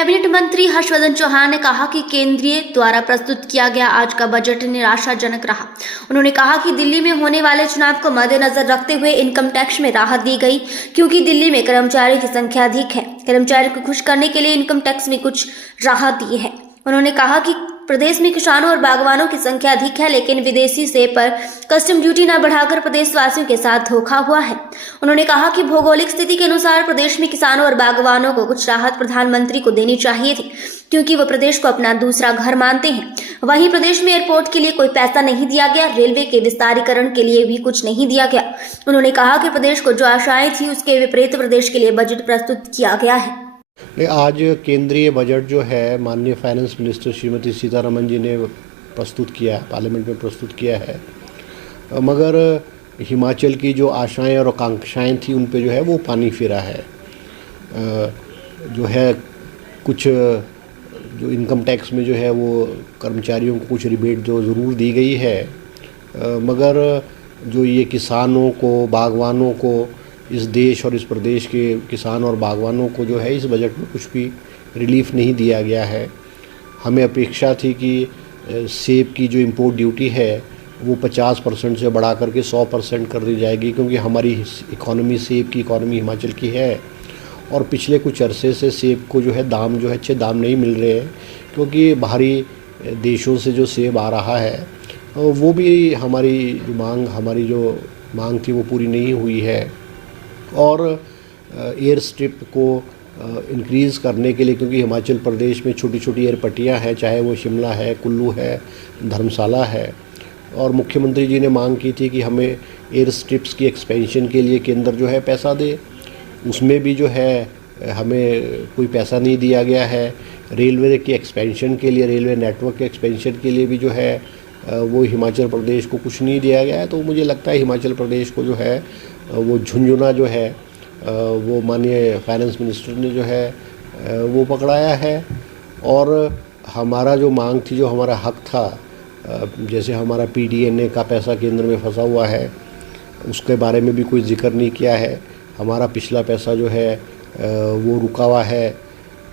Cabinet मंत्री हर्षवर्धन चौहान ने कहा कि केंद्रीय द्वारा प्रस्तुत किया गया आज का बजट निराशाजनक रहा। उन्होंने कहा कि दिल्ली में होने वाले चुनाव को मद्देनजर रखते हुए इनकम टैक्स में राहत दी गई, क्योंकि दिल्ली में कर्मचारियों की संख्या अधिक है। कर्मचारियों को खुश करने के लिए इनकम टैक्स में कुछ राहत दी है। उन्होंने कहा कि प्रदेश में किसानों और बागवानों की संख्या अधिक है, लेकिन विदेशी सेब पर कस्टम ड्यूटी न बढ़ाकर प्रदेशवासियों के साथ धोखा हुआ है। उन्होंने कहा कि भौगोलिक स्थिति के अनुसार प्रदेश में किसानों और बागवानों को कुछ राहत प्रधानमंत्री को देनी चाहिए थी, क्योंकि वो प्रदेश को अपना दूसरा घर मानते हैं। वहीं प्रदेश में एयरपोर्ट के लिए कोई पैसा नहीं दिया गया, रेलवे के विस्तारीकरण के लिए भी कुछ नहीं दिया गया। उन्होंने कहा कि प्रदेश को जो आशाएं थी उसके विपरीत प्रदेश के लिए बजट प्रस्तुत किया गया है। आज केंद्रीय बजट जो है माननीय फाइनेंस मिनिस्टर श्रीमती सीतारमण जी ने प्रस्तुत किया, पार्लियामेंट में प्रस्तुत किया है, मगर हिमाचल की जो आशाएं और आकांक्षाएं थी उन पे जो है वो पानी फिरा है। जो है कुछ जो इनकम टैक्स में जो है वो कर्मचारियों को कुछ रिबेट जो ज़रूर दी गई है, मगर जो ये किसानों को, बागवानों को, इस देश और इस प्रदेश के किसान और बागवानों को जो है इस बजट में कुछ भी रिलीफ नहीं दिया गया है। हमें अपेक्षा थी कि सेब की जो इंपोर्ट ड्यूटी है वो 50% से बढ़ा करके 100% कर दी जाएगी, क्योंकि हमारी इकोनॉमी, सेब की इकोनॉमी हिमाचल की है और पिछले कुछ अरसे से सेब को जो है दाम जो है अच्छे दाम नहीं मिल रहे हैं, क्योंकि बाहरी देशों से जो सेब आ रहा है वो भी हमारी जो मांग थी वो पूरी नहीं हुई है। और एयर स्ट्रिप को इंक्रीज़ करने के लिए, क्योंकि हिमाचल प्रदेश में छोटी छोटी एयरपट्टियाँ हैं, चाहे वो शिमला है, कुल्लू है, धर्मशाला है, और मुख्यमंत्री जी ने मांग की थी कि हमें एयर स्ट्रिप्स की एक्सपेंशन के लिए केंद्र जो है पैसा दे। उसमें भी जो है हमें कोई पैसा नहीं दिया गया है। रेलवे की एक्सपेंशन के लिए, रेलवे नेटवर्क के एक्सपेंशन के लिए भी जो है वो हिमाचल प्रदेश को कुछ नहीं दिया गया है। तो मुझे लगता है हिमाचल प्रदेश को जो है वो झुंझुना जो है वो माननीय फाइनेंस मिनिस्टर ने जो है वो पकड़ाया है। और हमारा जो मांग थी, जो हमारा हक था, जैसे हमारा PDNA का पैसा केंद्र में फंसा हुआ है, उसके बारे में भी कोई जिक्र नहीं किया है। हमारा पिछला पैसा जो है वो रुका हुआ है,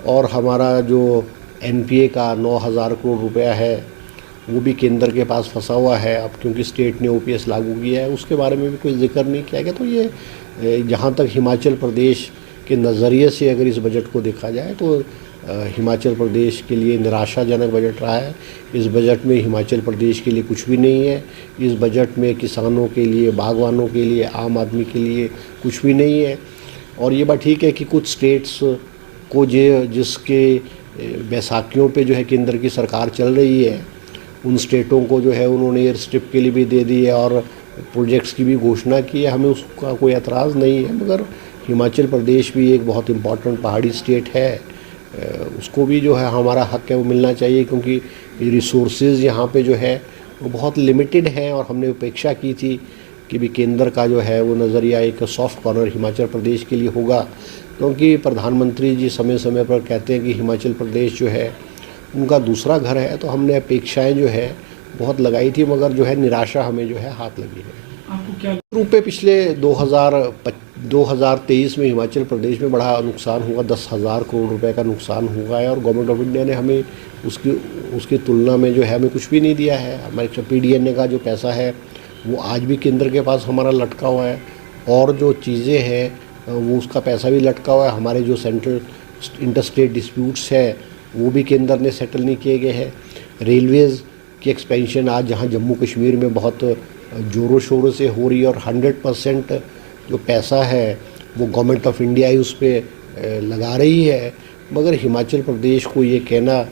और हमारा जो NPA का 9,000 करोड़ रुपया है वो भी केंद्र के पास फंसा हुआ है। अब क्योंकि स्टेट ने OPS लागू किया है, उसके बारे में भी कोई जिक्र नहीं किया गया। तो ये जहाँ तक हिमाचल प्रदेश के नज़रिए से अगर इस बजट को देखा जाए तो हिमाचल प्रदेश के लिए निराशाजनक बजट रहा है। इस बजट में हिमाचल प्रदेश के लिए कुछ भी नहीं है। इस बजट में किसानों के लिए, बागवानों के लिए, आम आदमी के लिए कुछ भी नहीं है। और ये बात ठीक है कि कुछ स्टेट्स को जिसके बैसाखियों पे जो है केंद्र की सरकार चल रही है, उन स्टेटों को जो है उन्होंने एयर स्ट्रिप के लिए भी दे दी है और प्रोजेक्ट्स की भी घोषणा की है। हमें उसका कोई एतराज़ नहीं है, मगर हिमाचल प्रदेश भी एक बहुत इम्पॉर्टेंट पहाड़ी स्टेट है, उसको भी जो है हमारा हक है वो मिलना चाहिए, क्योंकि रिसोर्सेज यहाँ पे जो है वो बहुत लिमिटेड हैं। और हमने अपेक्षा की थी कि भी केंद्र का जो है वो नज़रिया एक सॉफ्ट कॉर्नर हिमाचल प्रदेश के लिए होगा, क्योंकि प्रधानमंत्री जी समय समय पर कहते हैं कि हिमाचल प्रदेश जो है उनका दूसरा घर है। तो हमने अपेक्षाएं जो है बहुत लगाई थी, मगर जो है निराशा हमें जो है हाथ लगी है। आपको क्या रुपये पिछले 2023 में हिमाचल प्रदेश में बड़ा नुकसान हुआ, 10,000 करोड़ रुपए का नुकसान हुआ है, और गवर्नमेंट ऑफ इंडिया ने हमें उसकी तुलना में जो है हमें कुछ भी नहीं दिया है। हमारे PDNA का जो पैसा है वो आज भी केंद्र के पास हमारा लटका हुआ है, और जो चीज़ें हैं वो उसका पैसा भी लटका हुआ है। हमारे जो सेंट्रल इंटरस्टेट डिस्प्यूट्स है वो भी केंद्र ने सेटल नहीं किए गए हैं। रेलवेज़ की एक्सपेंशन आज जहां जम्मू कश्मीर में बहुत ज़ोरों शोरों से हो रही है, और 100% जो पैसा है वो गवर्नमेंट ऑफ इंडिया ही उस पर लगा रही है, मगर हिमाचल प्रदेश को ये कहना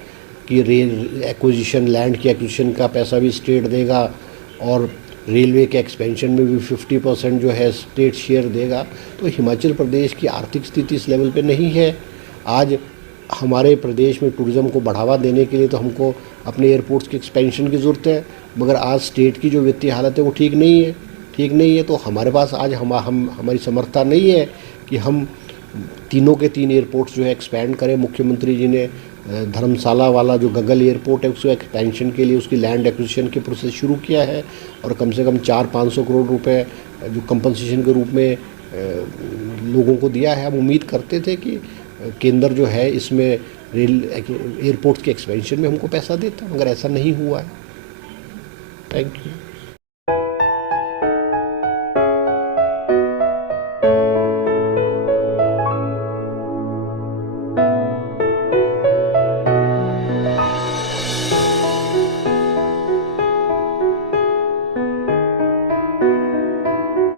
कि लैंड की एक्विजिशन का पैसा भी स्टेट देगा और रेलवे के एक्सपेंशन में भी 50% जो है स्टेट शेयर देगा, तो हिमाचल प्रदेश की आर्थिक स्थिति इस लेवल पे नहीं है। आज हमारे प्रदेश में टूरिज़्म को बढ़ावा देने के लिए तो हमको अपने एयरपोर्ट्स की एक्सपेंशन की ज़रूरत है, मगर आज स्टेट की जो वित्तीय हालत है वो ठीक नहीं है। तो हमारे पास आज हमारी समर्थता नहीं है कि हम तीनों के तीन एयरपोर्ट्स जो है एक्सपेंड करें। मुख्यमंत्री जी ने धर्मशाला वाला जो गगल एयरपोर्ट है उसको एक्सपेंशन के लिए उसकी लैंड एक्विजिशन की प्रोसेस शुरू किया है, और कम से कम 400-500 करोड़ रुपए जो कंपनसेशन के रूप में लोगों को दिया है। हम उम्मीद करते थे कि केंद्र जो है इसमें रेल एयरपोर्ट के एक्सपेंशन में हमको पैसा देता, मगर ऐसा नहीं हुआ है। Thank you.